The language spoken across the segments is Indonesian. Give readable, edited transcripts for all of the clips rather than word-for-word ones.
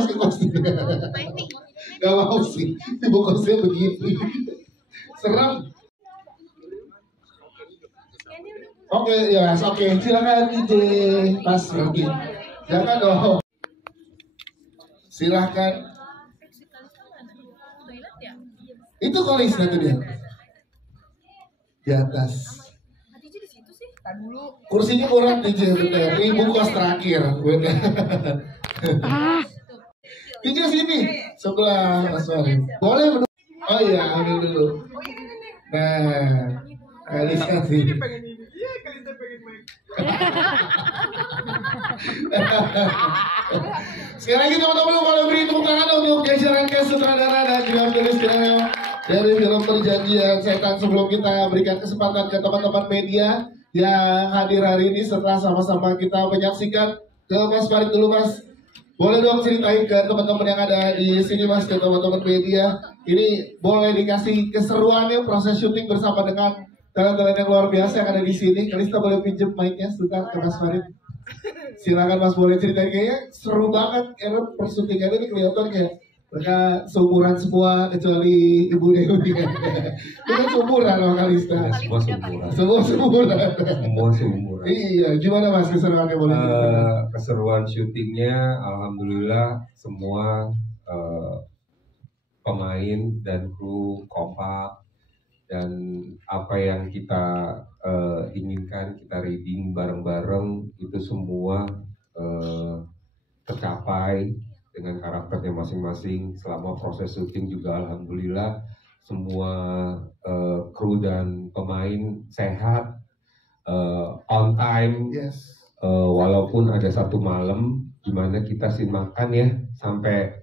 masih kosnya. Gak mau sih, ibu kosnya begini. Serem. Oke, ya, oke. Silakan DJ Mas Rogi. Jangan dong. Silakan. Itu kolisnya tuh dia. Di atas. Kursinya kurang DJ bener. Ini kos terakhir. DJ sini sebelah Mas Wari. Boleh menurut. Oh iya, ambil dulu. Nah, Kalista sih. Sekali lagi teman-teman boleh beri tepuk tangan untuk Geisha Rangkes sutradara dan juga penulis skenario dari film Perjanjian Setan. Sebelum kita berikan kesempatan ke teman-teman media yang hadir hari ini setelah sama-sama kita menyaksikan, ke Mas Farid dulu Mas. Boleh dong ceritain ke teman-teman yang ada di sini Mas, ke teman-teman media. Ini boleh dikasih keseruannya proses syuting bersama dengan talent-talent yang luar biasa yang ada di sini. Kalista boleh pinjem mic-nya sebentar ke Mas Farid. Silakan Mas, boleh ceritain. Kayaknya seru banget karena persyutingannya ini kelihatan kayak mereka seumuran semua kecuali Ibu Dewi. Itu seumuran loh Kalista. Semua seumuran. Semua seumuran. Semua seumuran. Iya, gimana Mas keseruannya boleh ceritain? Keseruan syutingnya, alhamdulillah semua pemain dan kru kompak, dan apa yang kita inginkan, kita reading bareng-bareng itu semua tercapai dengan karakternya masing-masing. Selama proses syuting juga alhamdulillah semua kru dan pemain sehat, on time. Yes. Walaupun ada satu malam dimana kita scene makan ya sampai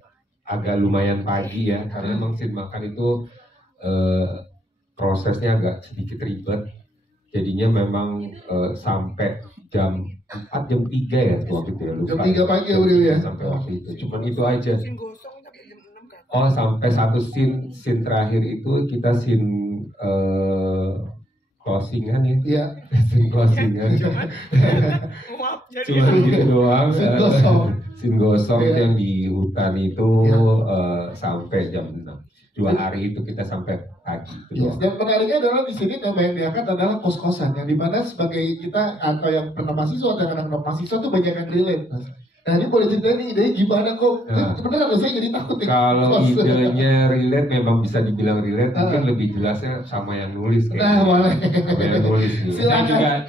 agak lumayan pagi ya, karena memang scene makan itu prosesnya agak sedikit ribet, jadinya memang sampai jam 4, jam 3 ya waktu itu ya, lupa. Jam 3 pagi ya udah ya? Sampai waktu itu, cuman itu aja. Oh, sampai satu scene terakhir itu kita scene closingan ya? Iya. Scene closingan. Cuma gitu doang. Scene gosong itu yang di hutan itu sampai jam 6. 2 hari itu kita sampai pagi. Yes. Dan menariknya adalah di sini tema yang diangkat adalah kos-kosan, yang dimana sebagai kita atau yang pernah mahasiswa atau yang anak mahasiswa tuh banyak yang relate. Nah ini boleh ceritain nih idenya gimana kok? Nah, beneran saya jadi takut nih. Kalau idenya relate memang bisa dibilang relate, mungkin lebih jelasnya sama yang nulis kayaknya. Nah boleh. Sama yang nulis nih.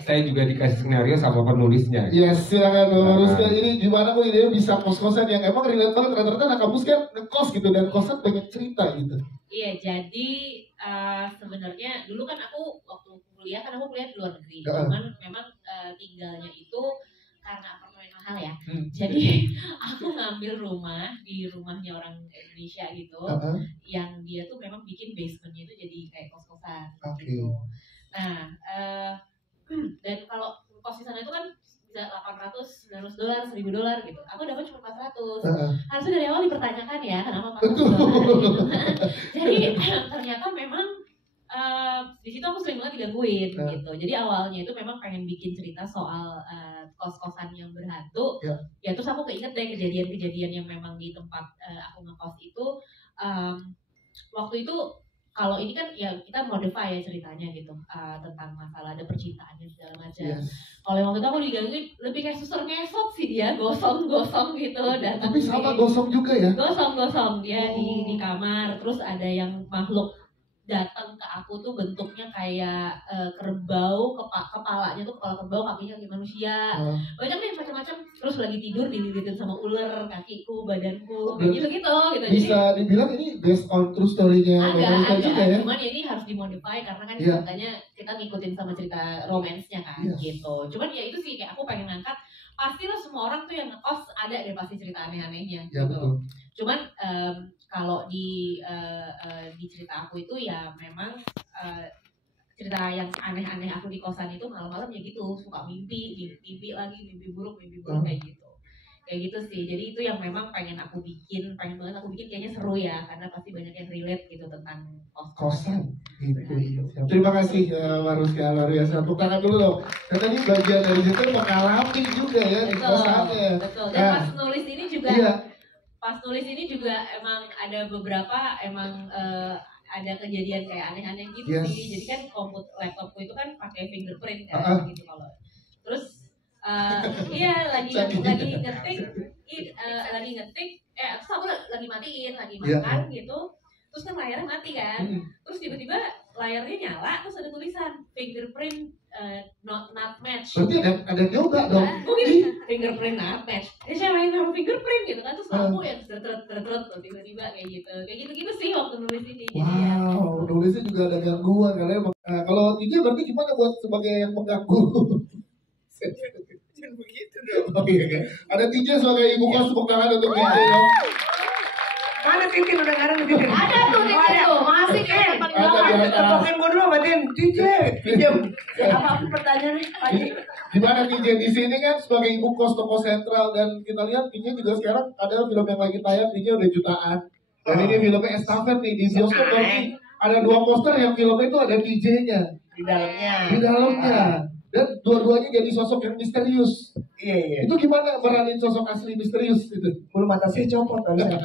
Saya juga dikasih skenario sama penulisnya. Yes, silakan meneruskan. Ini gimana kok idenya bisa kos-kosan yang emang relate banget, rata-rata anak kampus kan ngekos gitu, dan kosan banyak cerita gitu. Iya, jadi sebenarnya dulu kan aku waktu kuliah kan aku kuliah di luar negeri, cuman memang tinggalnya itu karena apartemen mahal ya, jadi aku ngambil rumah di rumahnya orang Indonesia gitu, yang dia tuh memang bikin basementnya itu jadi kayak kos-kosan gitu. Nah, dan kalau kos di sana itu kan bisa $800, $900, $1.000 gitu. Aku dapat cuma $400. Harusnya dari awal dipertanyakan ya, kenapa $400 gitu. Jadi ternyata memang di situ aku sering banget digangguin gitu. Jadi awalnya itu memang pengen bikin cerita soal kos-kosan yang berhantu. Ya terus aku keinget deh kejadian-kejadian yang memang di tempat aku ngekos itu. Waktu itu kalau ini kan ya kita modify ya ceritanya gitu, tentang masalah ada percintaannya segala macam. Kalau waktu itu aku digangguin lebih kayak suster ngesot sih, dia gosong-gosong gitu, datang. Tapi sama gosong juga ya? Gosong-gosong dia di kamar, terus ada yang makhluk datang ke aku tuh bentuknya kayak kerbau, kepalanya tuh kepala kerbau, kakinya kaki manusia, banyak nih macam-macam. Terus lagi tidur dililitin sama ular, kakiku, badanku, kayak gitu-gitu gitu. Bisa jadi, dibilang ini based on true story-nya ada juga ya? Cuman ya ini harus dimodify karena kan katanya kita ngikutin sama cerita romance-nya kan gitu. Cuman ya itu sih kayak aku pengen ngangkat, pastilah semua orang tuh yang ngekos ada deh pasti cerita aneh-anehnya gitu. Betul. Cuman kalau di cerita aku itu ya memang cerita yang aneh-aneh aku di kosan itu malam-malam ya gitu, suka mimpi lagi, mimpi buruk kayak gitu sih. Jadi itu yang memang pengen banget aku bikin kayaknya seru ya, karena pasti banyak yang relate gitu tentang kosan. Gitu. Terima kasih Maruska, luar biasa. Tepuk tangan dulu dong. Karena ini bagian dari situ mengalami juga ya di kosannya. Betul. Dan pas nulis ini juga pas nulis ini juga emang ada beberapa ada kejadian kayak aneh-aneh gitu sih. Jadi kan laptopku itu kan pakai fingerprint kan gitu kalau. Terus iya lagi ngetik, terus aku lagi matiin, lagi makan gitu. Terus kan layarnya mati kan. Terus tiba-tiba layarnya nyala, terus ada tulisan fingerprint not match. Berarti ada nyoba dong. Fingerprint not match. Siapa yang naruh fingerprint gitu kan? Terus aku yang terus tiba-tiba kayak gitu sih waktu nulis ini. Wow, nulisnya juga ada gangguan karena kalau TJ berarti gimana buat sebagai yang mengganggu? Jangan begitu dong. Oh iya. Ada TJ sebagai ibu kos, tepuk tangan untuk TJ dong. Mana Titin udah ngarang Titin? Ada tuh Titin tuh, masih kayak paling bawah. Tokokin gue dulu sama Tin. Pinjam. Apa pertanyaannya? Gimana TJ di sini kan sebagai ibu kos toko sentral dan kita lihat TJ juga sekarang ada film yang lagi tayang TJ udah jutaan. Dan ini filmnya Estafet nih di bioskop berarti ada 2 poster yang filmnya itu ada TJ-nya Di dalamnya. di dalamnya. Dan dua-duanya jadi sosok yang misterius. Iya. Itu gimana meranin sosok asli misterius itu? Bulu mata saya copot harusnya.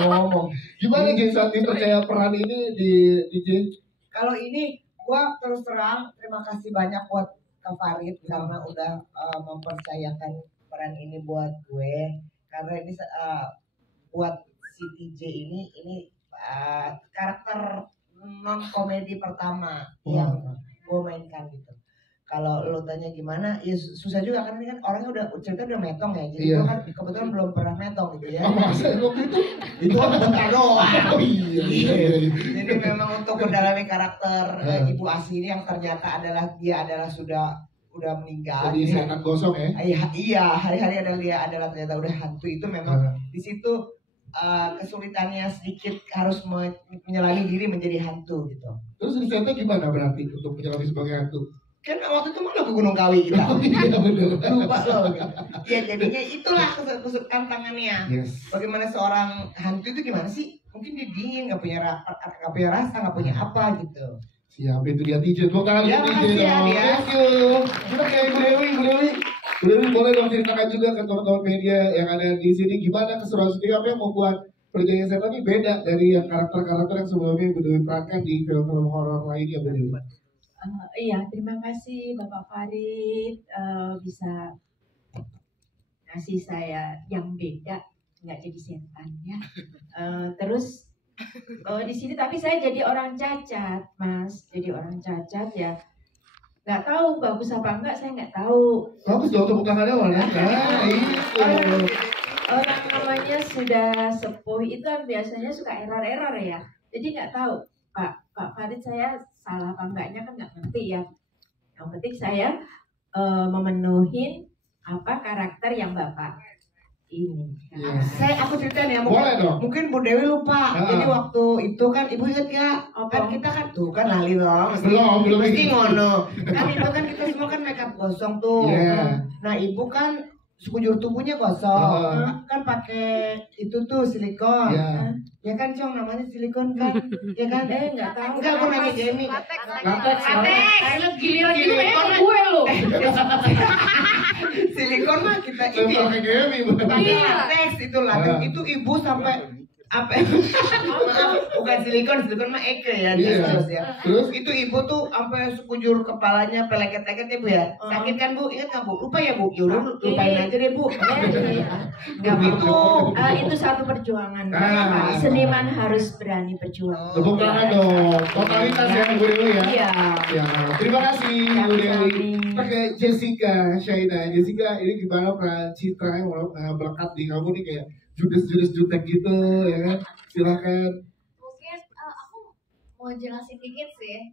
Ngomong. Gimana Jay saat dipercaya peran ini di DJ? Kalau ini gua terus terang terima kasih banyak buat Kak Farid karena udah mempercayakan peran ini buat gue. Karena ini buat si TJ ini karakter non komedi pertama yang gue mainkan gitu. Kalau lo tanya gimana, ya susah juga kan ini kan orangnya udah cerita udah metong ya, jadi gue kan kebetulan belum pernah metong gitu ya. Oh, masa itu kan bentar doang. Oh iya. Jadi memang untuk mendalami karakter Ibu Asih ini yang ternyata dia adalah udah meninggal. Jadi setan gosong ya? Iya, hari-hari dia adalah ternyata udah hantu itu memang di situ kesulitannya sedikit harus menyelami diri menjadi hantu gitu. Terus risetnya gimana berarti untuk menyelami sebagai hantu? Kan waktu itu mana ke Gunung Kawi kita. Iya benar. Lupa loh. Ya jadinya itulah tantangannya. Yes. Bagaimana seorang hantu itu gimana sih? Mungkin dia dingin, nggak punya rasa, nggak punya apa gitu. Siap, itu dia TJ. Tepuk tangan Ya, TJ makasih ya, dong. dia. Thank you. Kita kayak Bu Dewi boleh dong ceritakan juga ke teman-teman media yang ada di sini gimana keseruan syuting apa yang membuat Perjanjian Setan ini beda dari yang karakter-karakter yang sebelumnya Bu Dewi perankan di film-film horor lainnya Bu Dewi. Iya, terima kasih Bapak Farid bisa ngasih saya yang beda, nggak jadi setan ya. Terus di sini tapi saya jadi orang cacat, Mas. Jadi orang cacat ya. Nggak tahu bagus apa enggak, saya nggak tahu. Bagus dong tepuk tangannya warna. Nah, itu. Orang namanya sudah sepuh itu kan biasanya suka error ya. Jadi nggak tahu Pak Farid saya salah apa enggaknya kan nggak ngerti ya. Yang penting saya memenuhi apa karakter yang Bapak ini. Aku ceritain ya, mungkin Bu Dewi lupa. Jadi waktu itu kan Ibu ingat gak? Kan kita kan tuh kan lali dong. Belum. Mesti ngono. Kan itu kan kita semua kan makeup gosong tuh. Nah Ibu kan sekujur tubuhnya gosong, kan pakai itu tuh silikon, ya kan Cong namanya silikon kan, ya kan? Nggak tahu. Enggak, aku nanya Jenny. Latex. Giliran gue lo. Silikon mah kita ini. Pakai latex itu latex itu Ibu sampai apa? Bukan silikon mah Eke ya. Terus ya. Terus itu Ibu tuh sampai sekujur kepalanya peleket-leket ya Bu ya. Sakit kan Bu? Ingat nggak Bu? Lupa ya Bu? Yaudah lupain aja deh Bu. Nggak gitu. Itu satu perjuangan. Seniman harus berani berjuang. Tepuk tangan dong. Totalitas ya Bu Dewi ya. Iya. Terima kasih Bu Dewi. Pakai Jessica Shaina. Jessica ini gimana peran Citra yang melekat di kamu nih kayak judes jutek gitu ya kan? Silakan. Mungkin aku mau jelasin dikit sih.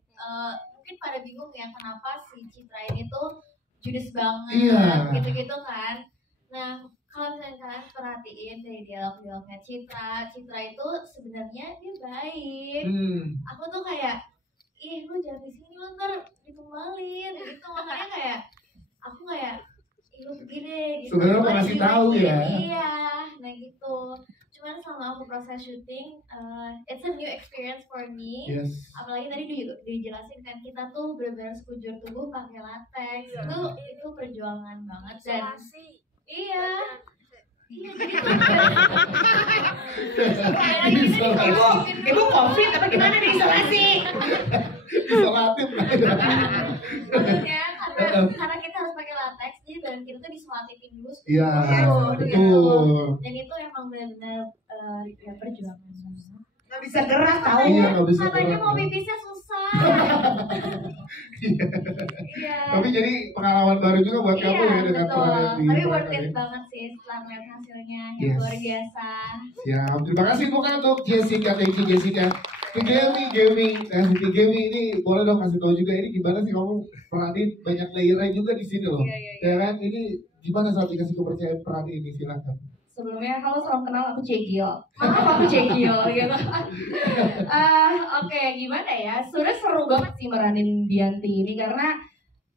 Mungkin pada bingung ya kenapa si Citra ini tuh judes banget gitu-gitu kan. Nah, kalau misalnya kalian perhatiin dari dialog-dialognya Citra itu sebenarnya dia baik. Aku tuh kayak, lu jangan di sini lo ntar dikembalin gitu, makanya kayak aku kayak lu begini gitu. Sebenarnya mau ngasih tahu ya. Iya, nah gitu. Cuman selama aku proses syuting, it's a new experience for me. Apalagi tadi dijelasin kan kita tuh benar-benar sekujur tubuh pakai latex. Itu perjuangan banget dan iya. Iya, jadi Ibu COVID apa gimana nih isolasi? Isolatif. maksudnya karena kita harus pakai latex, jadi badan kita tuh disolatifin dulu. Iya, Gitu. betul. Dan itu emang benar-benar ya perjuangan. Nggak bisa gerak tahu. Iya, nggak bisa Katanya gerak. mau pipisnya susah. Iya. Tapi jadi pengalaman baru juga buat kamu ya dengan betul. peran yang di Tapi peran worth it ini. banget sih setelah melihat hasilnya yang Yes. luar biasa. Siap, terima kasih bukan untuk Jessica, thank you Jessica. Gaming, Siti Gaming ini boleh dong kasih tahu juga ini gimana sih kamu peranin banyak layernya juga di sini loh. Ya kan, ini gimana saat dikasih kepercayaan peran ini, silakan. Sebelumnya, halo salam kenal, aku Cegil. Maaf aku Cegil gitu. Oke, gimana ya? Sebenarnya seru banget sih meranin Dianti ini karena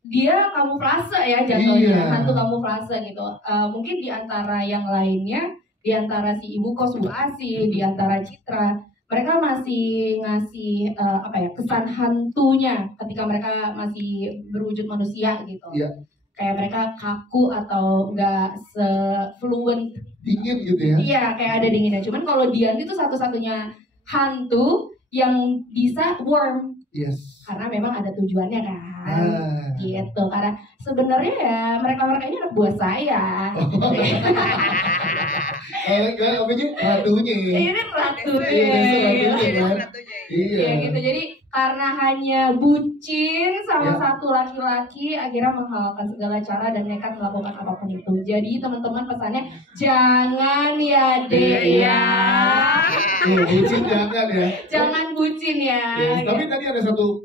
dia kamuflase ya jatuhnya, Iya. hantu kamuflase gitu. Mungkin di antara yang lainnya, di antara si Ibu Kos Bu Asi, di antara Citra, mereka masih ngasih kesan hantunya ketika mereka masih berwujud manusia gitu. Iya. Kayak mereka kaku atau nggak se-fluent. Dingin gitu ya. Iya, kayak ada dinginnya. Cuman kalau Dianti itu satu-satunya hantu yang bisa warm. Yes. Karena memang ada tujuannya kan. Ah. Gitu. Karena sebenarnya ya mereka-mereka ini anak buah saya. Gimana namanya? Ratunya. Ini ratunya. Iya, ratunya kan. Iya. Ya gitu. Jadi karena hanya bucin sama Ya. satu laki-laki, akhirnya menghalalkan segala cara dan nekat melakukan apapun itu. Jadi teman-teman pesannya jangan ya dek ya. Bucin jangan ya. Jangan bucin ya. Yes, tapi tadi ada satu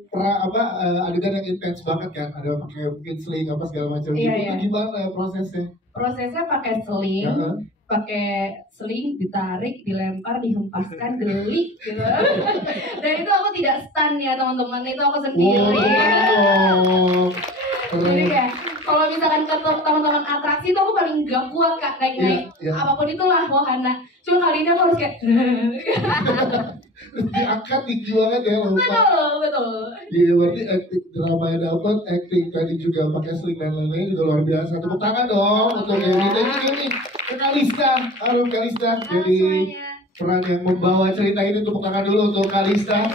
adegan yang intens banget kan, ada pakai mungkin sling apa segala macam Iya, gitu. iya. Itu gimana prosesnya? Prosesnya pakai seling, Heeh. pakai seling ditarik, dilempar, dihempaskan, geli gitu. Dan itu aku tidak stun ya teman-teman, itu aku sendiri. Wow. Jadi kayak kalau misalkan ke teman-teman atraksi itu aku paling gak kuat kak naik-naik. Iya, iya. Apapun itulah wahana. Cuma kali ini aku harus kayak Diangkat tinggi banget ya lupa. betul. Iya, berarti acting dramanya dapat, acting tadi juga pakai sling dan lain-lain juga luar biasa. Tepuk tangan dong untuk Dewi. Thank you Dewi. Kalista, halo Kalista. Jadi peran yang membawa cerita ini, tepuk tangan dulu untuk Kalista.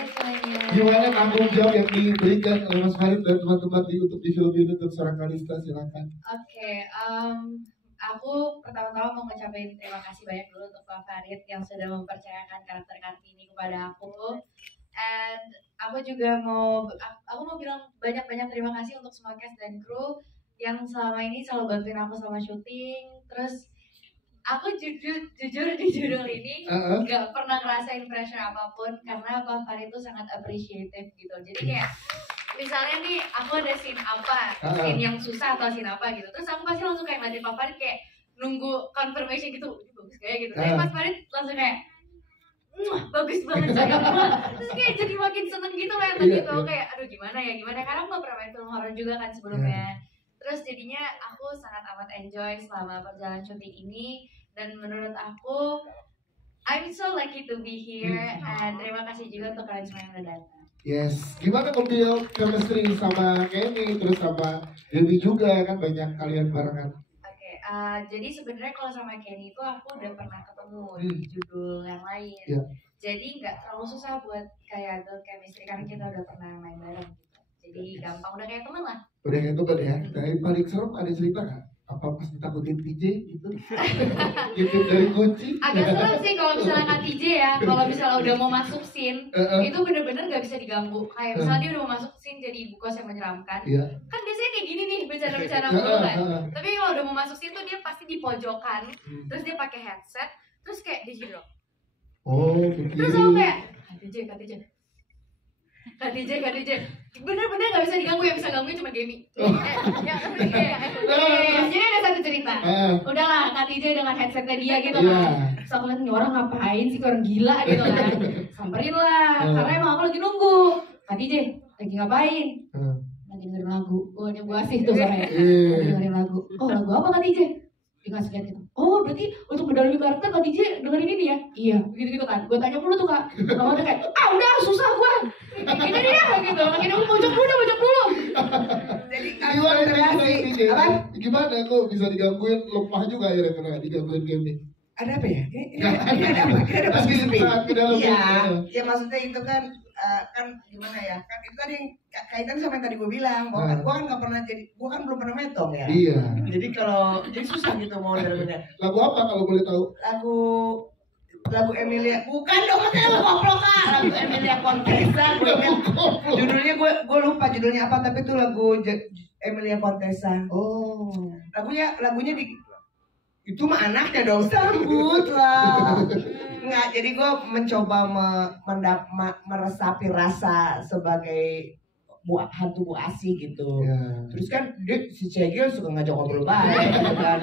Gimana tanggung jawab yang diberikan oleh Mas Farid dan teman-teman untuk di film ini untuk seorang Kalista, silakan. Oke, aku pertama-tama mau ngucapin terima kasih banyak dulu untuk Pak Farid yang sudah mempercayakan karakter Kartini kepada aku. And aku juga mau bilang banyak-banyak terima kasih untuk semua cast dan kru yang selama ini selalu bantuin aku selama syuting. Terus aku jujur di judul ini nggak pernah ngerasain pressure apapun karena Pak Farid itu sangat appreciative gitu. Jadi kayak misalnya nih aku ada scene apa, scene yang susah atau scene apa gitu, terus aku pasti langsung kayak ngeliatin Pak Farid kayak nunggu confirmation gitu, ini bagus kayak gitu. Tapi Pak Farid langsung kayak bagus banget sayang. Terus kayak jadi makin seneng gitu kayak gitu. Kayak aduh gimana ya karena aku gak pernah main film horor juga kan sebelumnya. Terus jadinya aku sangat amat enjoy selama perjalanan syuting ini, dan menurut aku I'm so lucky to be here. And terima kasih juga untuk kalian semua yang udah datang. Yes, gimana kalau chemistry sama Kenny terus sama Dewi juga kan banyak kalian barengan. Oke, jadi sebenarnya kalau sama Kenny itu aku udah pernah ketemu di judul yang lain. Yeah. Jadi nggak terlalu susah buat kayak build chemistry karena kita udah pernah main bareng gitu. Jadi gampang, udah kayak teman lah. Udah kayak itu kan ya. Dari paling serem ada cerita nggak? Apa pas ditakutin TJ gitu? Gitu dari kunci? Agak serem sih kalau misalnya Kak TJ ya, kalau misalnya udah mau masuk scene, itu bener-bener nggak bisa diganggu. Kayak misalnya dia udah mau masuk scene jadi ibu kos yang menyeramkan, kan biasanya kayak gini nih bercanda-bercanda mulu kan. Tapi kalau udah mau masuk scene tuh dia pasti di pojokan, terus dia pakai headset, terus kayak di sini loh. Oh, begini. Terus aku kayak Kak DJ, bener-bener gak bisa diganggu, yang bisa gangguin cuma Gemi. Jadi ada satu cerita, udahlah Kak DJ dengan headsetnya dia gitu kan. Terus aku liat nih orang ngapain sih, orang gila gitu kan. Samperin lah, karena emang aku lagi nunggu. Kak DJ, lagi ngapain? Lagi dengerin lagu. Oh ini gue asih tuh soalnya. Lagi dengerin lagu. Oh lagu apa Kak DJ? Dia ngasih liat gitu. Oh berarti untuk mendalami karakter Kak DJ dengerin ini ya? Iya, gitu-gitu kan. Gue tanya dulu tuh Kak. Kamu udah kayak, udah susah gue. Ini dia gitu. Lagi nunggu pojok dulu. Jadi gimana Gimana kok bisa digangguin, lemah juga ya karena digangguin gaming. Ada apa ya? Ada apa? Ada sepi. Iya, maksudnya itu kan gimana ya? Kan itu tadi kaitan sama yang tadi gue bilang bahwa gue kan nggak pernah gue kan belum pernah metong ya. Iya. Jadi jadi susah gitu mau bener-bener. Lagu apa kalau boleh tahu? Lagu Emilia, bukan dong, makanya lu goblok Kak. Lagu Emilia Contessa, judulnya gue lupa judulnya apa, tapi itu lagu Emilia Contessa. Oh, lagunya itu mah anaknya dong, sambut lah. Enggak, jadi gue mencoba meresapi rasa sebagai hantu Bu Asi gitu. Terus kan si Cegil suka ngajak ngobrol baik gitu kan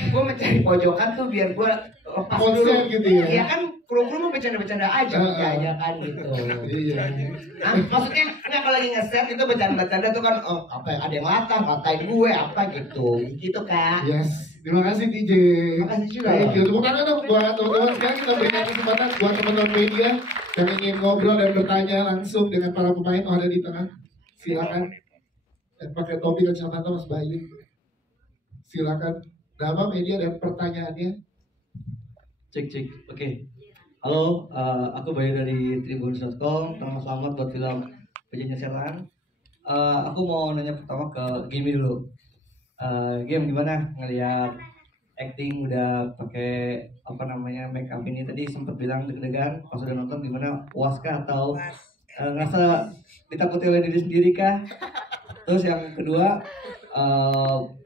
gue mencari pojokan tuh biar gue lepas dulu gitu ya. Iya kan kru mau bercanda-bercanda aja kan gitu. Iya. Nah, maksudnya enggak kalau lagi nge-set itu bercanda-bercanda tuh kan apa ada yang ngatain gue apa gitu Kak. Yes. Terima kasih DJ. Terima kasih juga. Tepuk tangan dong buat teman-teman. Sekarang kita berikan kesempatan buat teman-teman media yang ingin ngobrol dan bertanya langsung dengan para pemain yang ada di tengah. Silakan. Pakai topi kacamata Mas Bayu. Silakan. Nama media dan pertanyaannya. Cek. Oke. Halo, aku Bayu dari Tribun.com. Selamat buat film Penyanyi Setan. Aku mau nanya pertama ke Gimi dulu. Game gimana ngelihat acting udah pakai make up ini, tadi sempat bilang deg-degan pas udah nonton, gimana, puas kah atau ngerasa ditakuti oleh diri sendiri kah? Terus yang kedua,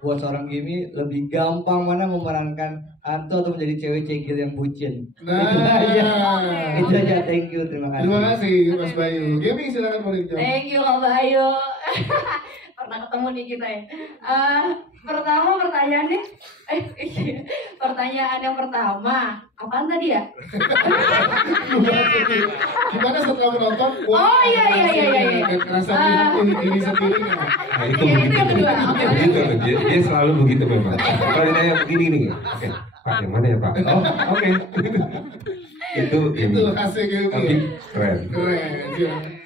buat seorang Gimi lebih gampang mana memerankan hantu atau menjadi cewek cegil yang bucin? Itu aja, thank you, terima kasih. Terima kasih Mas Bayu. Gimi silakan boleh jawab. Thank you Kak Bayu. Pernah ketemu nih kita ya. Pertama pertanyaannya, pertanyaan yang pertama, apaan tadi ya? Gimana setelah menonton? Oh iya. Rasa diri sendiri. Nah, itu yang kedua. Dia selalu begitu memang. Kalau ditanya begini. Oke, Pak yang mana ya Pak? Oh, oke. Itu hasil game. Tapi keren.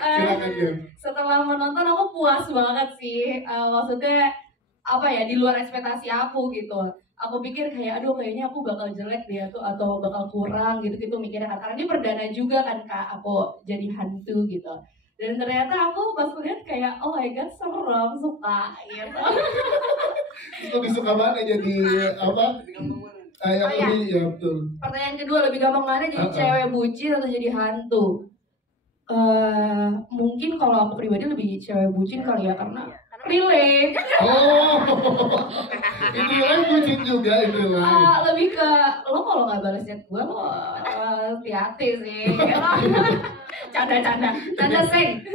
Silakan game. Setelah menonton aku puas banget sih. Maksudnya apa ya, di luar ekspektasi aku gitu. Aku pikir kayak aduh kayaknya aku bakal jelek dia tuh atau bakal kurang gitu mikirnya kan, karena ini perdana juga kan Kak aku jadi hantu gitu. Dan ternyata aku pas lihat kayak oh my god serem, suka gitu. Lebih suka mana jadi apa? Ya betul. Pertanyaan kedua, lebih gampang mana jadi cewek bucin atau jadi hantu? Mungkin kalau aku pribadi lebih cewek bucin kali ya, karena relate. Oh, itu kan bucin juga itu lah. Lebih ke lo kalau nggak balas chat gue lo hati-hati sih. Canda seng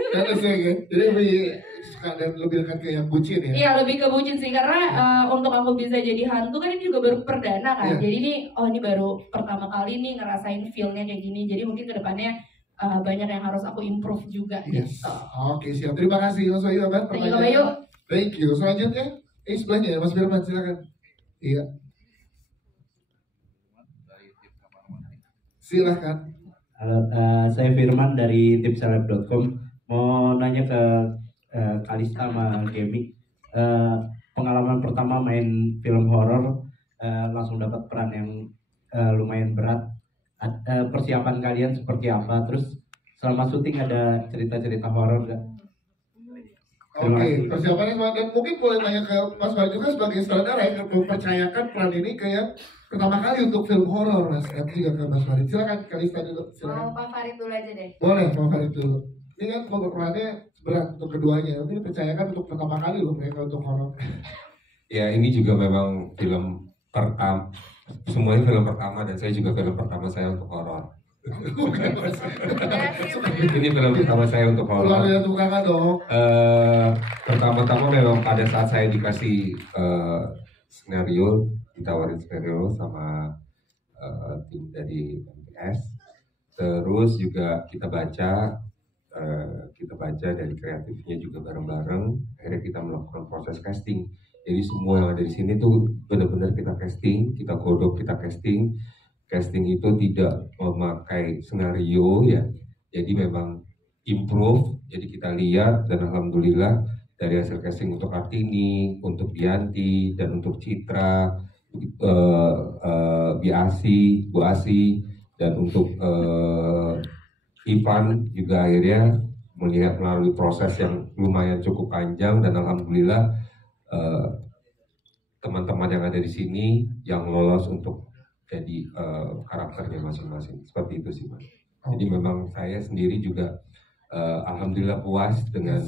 kan. Jadi lebih suka dan lebih dekat ke yang bucin ya. Iya, lebih ke bucin sih, karena untuk aku bisa jadi hantu kan ini juga baru perdana kan. Jadi ini baru pertama kali nih ngerasain feel-nya kayak gini. Jadi mungkin kedepannya banyak yang harus aku improve juga gitu. Oke, siap. Terima kasih Mas Bayu. Thank you. Selanjutnya, sebelahnya ya Mas Firman, silakan. Iya. Silakan. Halo, saya Firman dari tipseleb.com. Mau nanya ke Kalista sama Gemi. Pengalaman pertama main film horor, langsung dapat peran yang lumayan berat. Persiapan kalian seperti apa? Terus selama syuting ada cerita-cerita horor nggak? Oke, persiapannya dan mungkin boleh tanya ke Mas Bayu juga sebagai sutradara yang mempercayakan peran ini kayak pertama kali untuk film horor, Mas. Nanti juga ke Mas Farid. Silakan Kalista dulu. Silakan. Pak Farid dulu aja deh. Boleh, Pak Farid dulu. Ini kan perannya berat untuk keduanya. Tapi dipercayakan untuk pertama kali loh mereka untuk horor. Ya ini juga memang film pertama. Semuanya film pertama dan saya juga film pertama saya untuk horor. Ini film pertama saya untuk horor. Pertama-tama memang pada saat saya dikasih skenario, ditawarin skenario sama tim dari MTS. Terus juga kita baca dari kreatifnya juga bareng-bareng. Akhirnya kita melakukan proses casting. Jadi semua yang ada di sini tuh benar-benar kita casting, kita godok, kita casting. Casting itu tidak memakai skenario ya. Jadi memang improve. Jadi kita lihat dan alhamdulillah dari hasil casting untuk Kartini, untuk Dianti, dan untuk Citra, Bu Asi, dan untuk Ivan juga akhirnya melihat melalui proses yang lumayan cukup panjang, dan alhamdulillah teman-teman yang ada di sini yang lolos untuk jadi karakternya masing-masing. Seperti itu sih, Mas. Jadi memang saya sendiri juga alhamdulillah puas dengan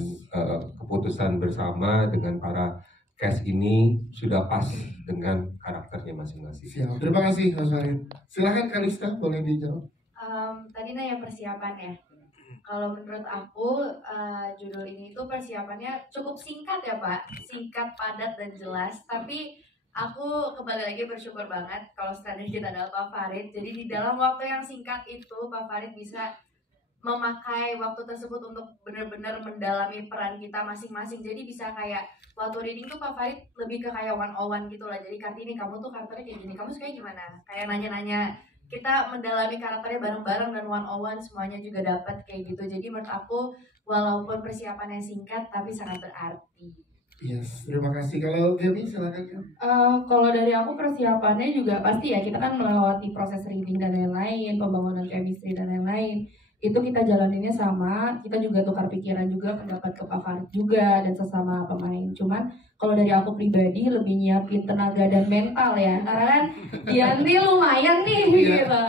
keputusan bersama dengan para cast ini, sudah pas dengan karakternya masing-masing. Siap. Terima kasih Mas Farid. Silakan Kalista, boleh dijawab. Tadi nanya persiapan ya. Kalau menurut aku judul ini tuh persiapannya cukup singkat ya Pak, singkat, padat dan jelas. Tapi aku kembali lagi bersyukur banget kalau standar kita adalah Pak Farid. Jadi di dalam waktu yang singkat itu Pak Farid bisa memakai waktu tersebut untuk benar-benar mendalami peran kita masing-masing. Jadi bisa kayak waktu reading tuh Pak Farid lebih ke kayak one-on-one gitu lah. Jadi Kartini, kamu tuh karakternya kayak gini, kamu sukanya gimana? Kayak nanya-nanya, kita mendalami karakternya bareng-bareng dan one-on-one semuanya juga dapat kayak gitu. Jadi menurut aku walaupun persiapannya singkat tapi sangat berarti. Yes, terima kasih. Kalau Gaby silakan. Kalau dari aku persiapannya juga pasti ya, kita kan melewati proses reading dan lain-lain, pembangunan chemistry dan lain-lain. Itu kita jalaninnya sama, kita juga tukar pikiran juga, pendapat ke Pak Farid juga, dan sesama pemain. Cuman kalau dari aku pribadi lebih nyiapin tenaga dan mental ya, karena kan Dianti lumayan nih gitu.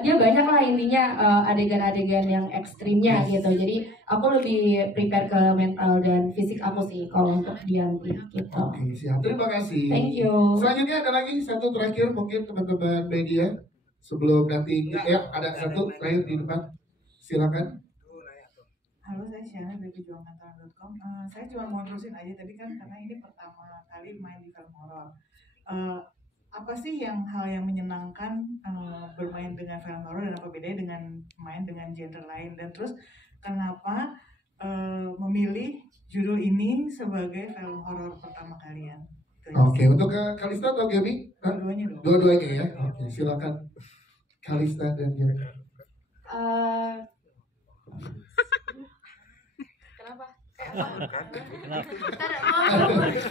Dia banyak lah intinya adegan-adegan yang ekstrimnya gitu. Jadi aku lebih prepare ke mental dan fisik aku sih kalau untuk Dianti gitu. Oke, siap. Terima kasih. Thank you. Selanjutnya ada lagi satu terakhir mungkin teman-teman media. Sebelum nanti ada satu terakhir di depan, silakan. Halo, saya Syana dari pejuangantalent.com. Saya cuma mau terusin aja tadi kan karena ini pertama kali main di film horor. Apa sih hal yang menyenangkan bermain dengan film horor dan apa bedanya dengan main dengan genre lain, dan terus kenapa memilih judul ini sebagai film horor pertama kalian? Oke, untuk Kalista atau Gaby? Dua-duanya dong. Dua-duanya ya. Oke, silakan Kalista dan Gaby. Kenapa?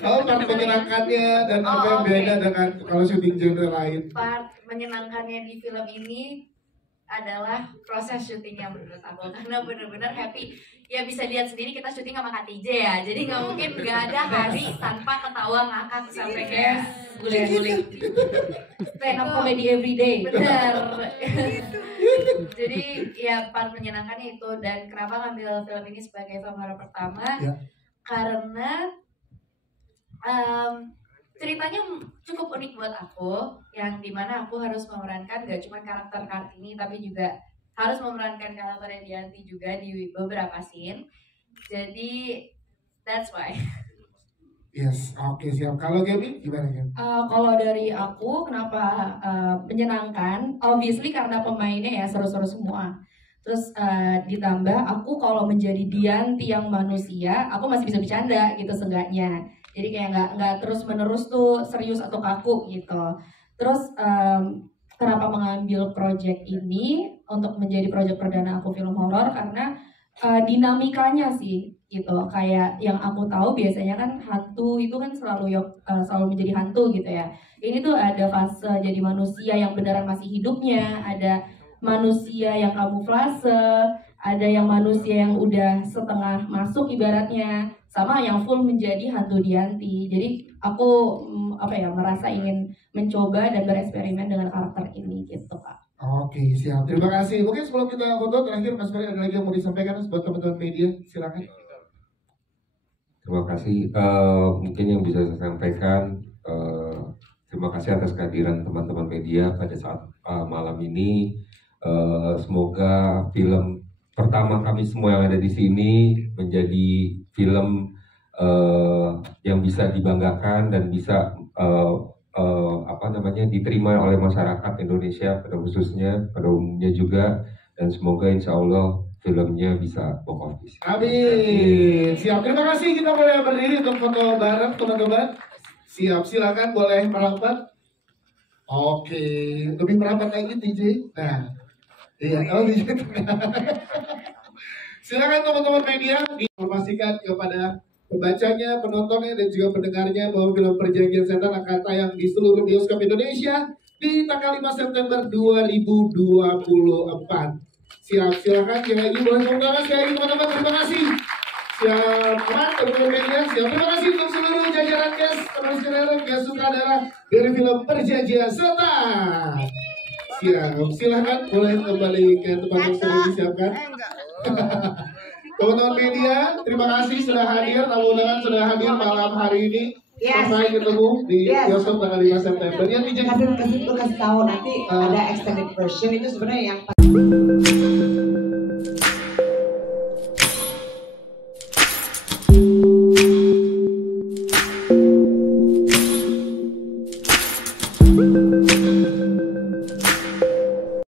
Part menyenangkannya dan apa yang beda dengan kalau syuting genre lain? Part menyenangkannya di film ini adalah proses syutingnya menurut aku, karena benar-benar happy. Ya bisa lihat sendiri kita syuting sama Kak TJ ya, jadi nggak mungkin nggak ada hari tanpa ketawa ngakak sampai kayak guling-guling. Stand up comedy everyday. Bener. Jadi ya part menyenangkannya itu. Dan kenapa ngambil film ini sebagai film horor pertama? Ya. Karena ceritanya cukup unik buat aku, yang dimana aku harus memerankan gak cuma karakter Kartini tapi juga harus memerankan karakter Dianti juga di beberapa scene. Jadi that's why. Yes, oke, siap. Kalau Gaby gimana kan? Kalau dari aku kenapa menyenangkan? Obviously karena pemainnya ya seru-seru semua. Terus ditambah aku kalau menjadi Dianti yang manusia, aku masih bisa bercanda gitu seenggaknya. Jadi kayak nggak terus menerus tuh serius atau kaku gitu. Terus kenapa mengambil project ini untuk menjadi project perdana aku film horor? Karena dinamikanya sih gitu. Kayak yang aku tahu biasanya kan hantu itu kan selalu menjadi hantu gitu ya. Ini tuh ada fase jadi manusia yang beneran masih hidupnya, ada manusia yang kamuflase, ada yang manusia yang udah setengah masuk ibaratnya, sama yang full menjadi hantu Dianti. Jadi aku merasa ingin mencoba dan bereksperimen dengan karakter ini gitu Kak. Oke, siap. Terima kasih. Mungkin sebelum kita foto terakhir Mas Farid ada lagi yang mau disampaikan buat teman-teman media, silakan. Terima kasih. Mungkin yang bisa saya sampaikan, terima kasih atas kehadiran teman-teman media pada saat malam ini. Semoga film pertama kami semua yang ada di sini menjadi film yang bisa dibanggakan dan bisa diterima oleh masyarakat Indonesia pada khususnya, pada umumnya juga, dan semoga insya Allah filmnya bisa box office. Amin. Siap. Terima kasih. Kita boleh berdiri untuk foto bareng teman-teman. Siap. Silakan boleh merapat. Oke. Lebih merapat lagi DJ. Nah. Iya. Oh DJ. Silakan teman-teman media diinformasikan kepada pembacanya, penontonnya, dan juga pendengarnya bahwa film Perjanjian Setan akan tayang di seluruh bioskop Indonesia di tanggal 5 September 2024. Siap, silakan sekali lagi boleh tepuk tangan sekali lagi teman-teman, terima kasih. Siap, teman-teman media, siap. Terima kasih untuk seluruh jajaran cast, teman skenario, cast sutradara dari film Perjanjian Setan. Siap, silakan boleh kembali ke tempat yang sudah disiapkan. Teman-teman media, terima kasih sudah hadir, tamu undangan sudah hadir malam hari ini. Sampai ketemu di bioskop tanggal 5 September. Ya, kasih tahu nanti ada extended version itu sebenarnya yang